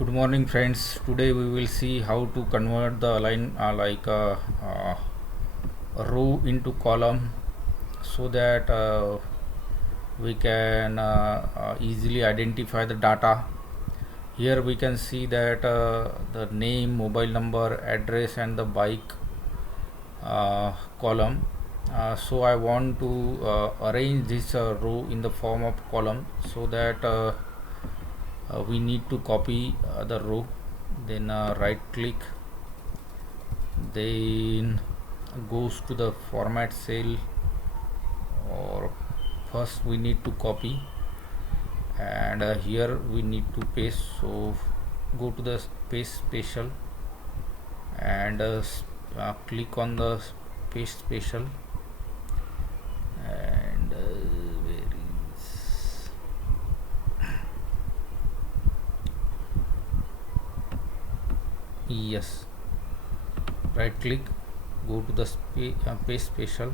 Good morning, friends. Today we will see how to convert the line row into column so that we can easily identify the data. Here we can see that the name, mobile number, address and the bike column. So I want to arrange this row in the form of column so that we need to copy the row, then right click, then goes to the format cell, or first we need to copy, and here we need to paste. So go to the paste special and click on the paste special, and where is yes, right click, go to the paste special,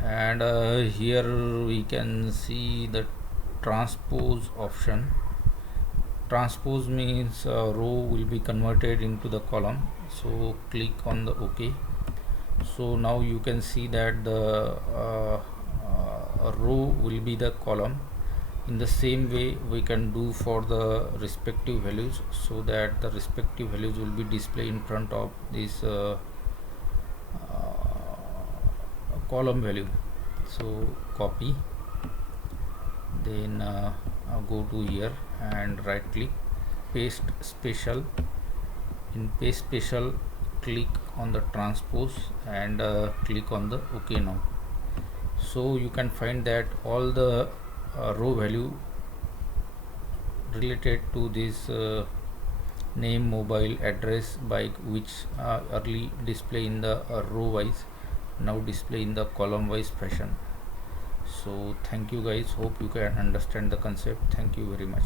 and here we can see the transpose option. Transpose means row will be converted into the column, so click on the OK. So now you can see that the row will be the column. In the same way we can do for the respective values, so that the respective values will be displayed in front of this column value. So copy, then go to here and right click, paste special. In paste special, click on the transpose and click on the OK now. So you can find that all the row value related to this name, mobile, address, bike, which early display in the row wise, now display in the column wise fashion. So thank you guys, hope you can understand the concept. Thank you very much.